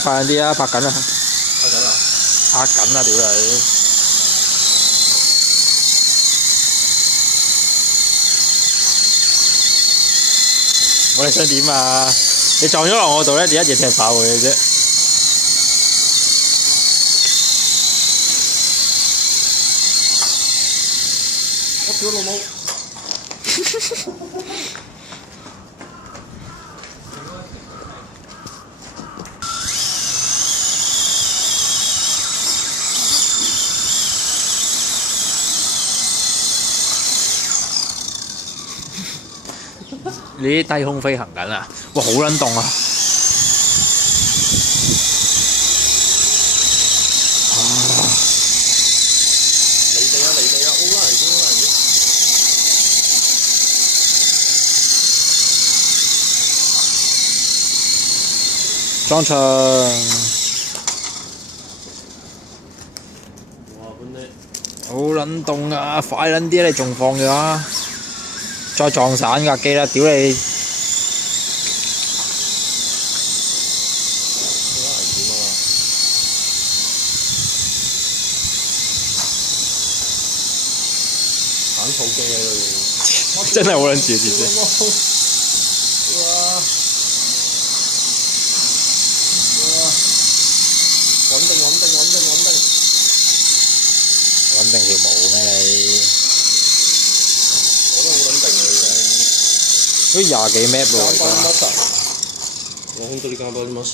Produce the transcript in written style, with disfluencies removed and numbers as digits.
快啲啊！拍緊啊！拍緊啊！拍緊啊！屌你！我哋想點啊？你撞咗落我度咧，就一嘢踢爆佢嘅啫。我屌老母！你啲低空飛行緊啊！哇，好撚凍啊！離地啊！離地啊！好啦，已經好啦，已經。裝場。哇！本地。好撚凍啊！快撚啲，你仲放嘅話，再撞散架機啦！屌你！鏟草機喺裏邊，真係好撚自然啫！哇！穩定穩定穩定穩定，穩定條毛咩你？我都好穩定啦已經。都廿幾 map 喎而家。我本当に頑張ります。